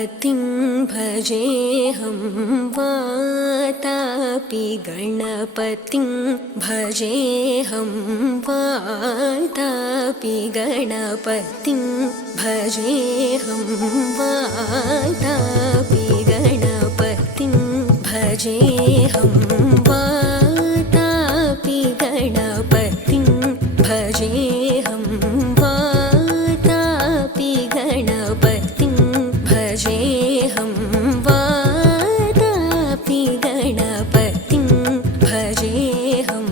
गणपतिं भजेऽहं वातापि गणपतिं भजेऽहं वातापि गणपतिं भजेऽहं वातापि गणपतिं भजेऽहं वातापि गणपतिं भजेऽहं वातापि गणपतिं भजेऽहं वातापि गणपतिं भजेऽहं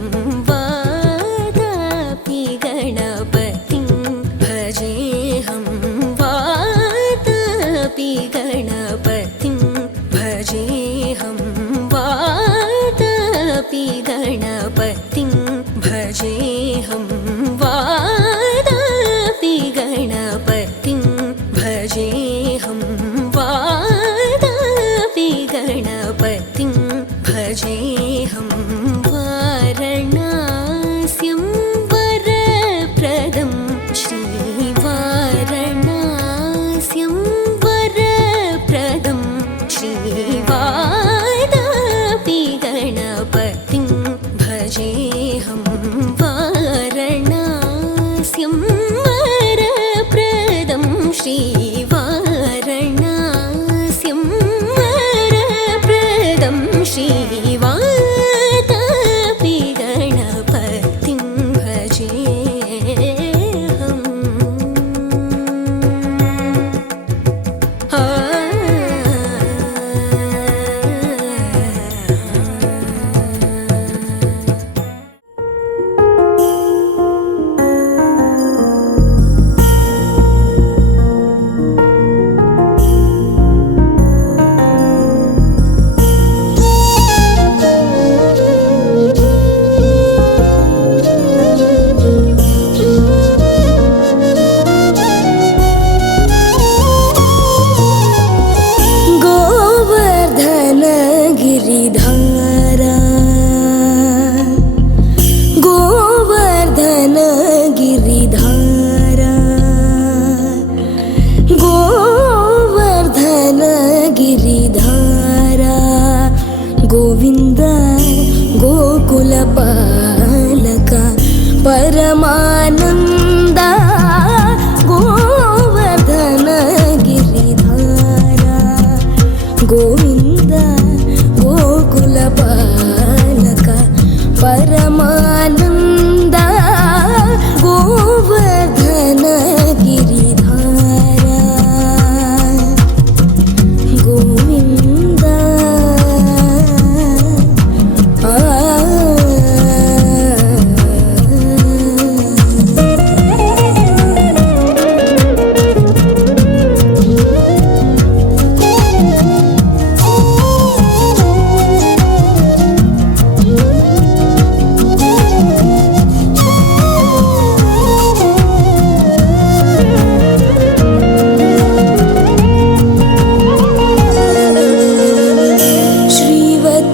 वातापि गणपतिं भजेऽहं वातापि गणपतिं भजेऽहं वातापि गणपतिं भजेऽहं वातापि गणपतिं भजेऽहं वातापि गणपतिं भजेऽहं वारणास्यं वरप्रदं श्रीवारणास्यं वरप्रदं श्रीवातापि गणपतिं भजेऽहं वारणास्यं वरप्रदं श्रीवारणास्यं वरप्रदं श्रीवातापि गणपतिं भजेऽहम् गोवर्धन गिरिधारा गोवर्धन गिरिधारा गोवर्धन गिरिधारा गोविंद गोकुलपालक परमानंद गोवर्धन गिरिधारा गोविंद गोकुलपालक परमानंद गोवर्धन गिरिधारा गोविंद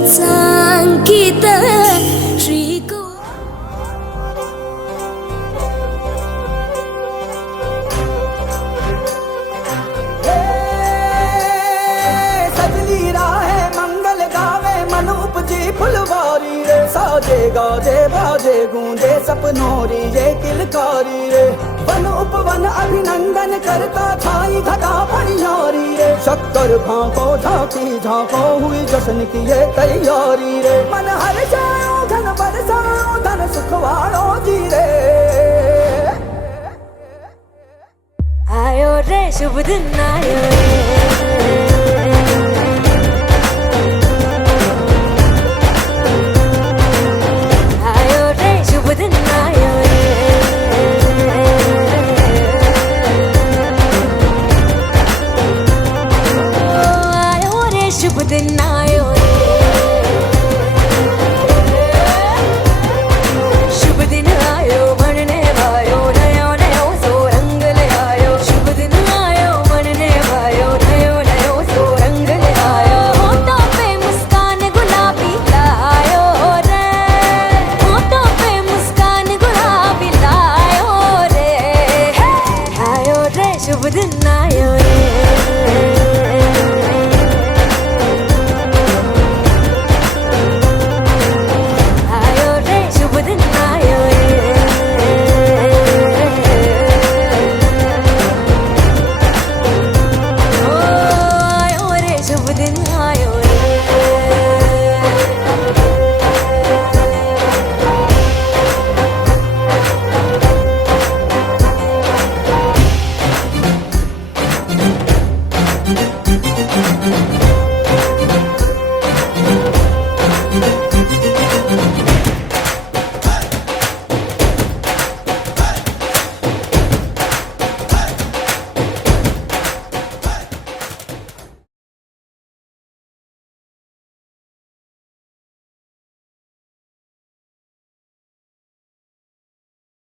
श्रीवत्साङ्कित श्रीको सजली राहे मंगल गावे मन उपजी फुलवारी रे साजे गाजे बाजे गूंजे सपनोरी ये किलकारी रे वन उपवन अभिनंदन करता छाई धगा पनियारी रे शक्कर भांको झांकी झांको हुई जश्न की ये तैयारी रे मन हर जाओ धन बरसाओ धन सुखवाड़ो जी रे आयो रे शुभ दिन आयो रे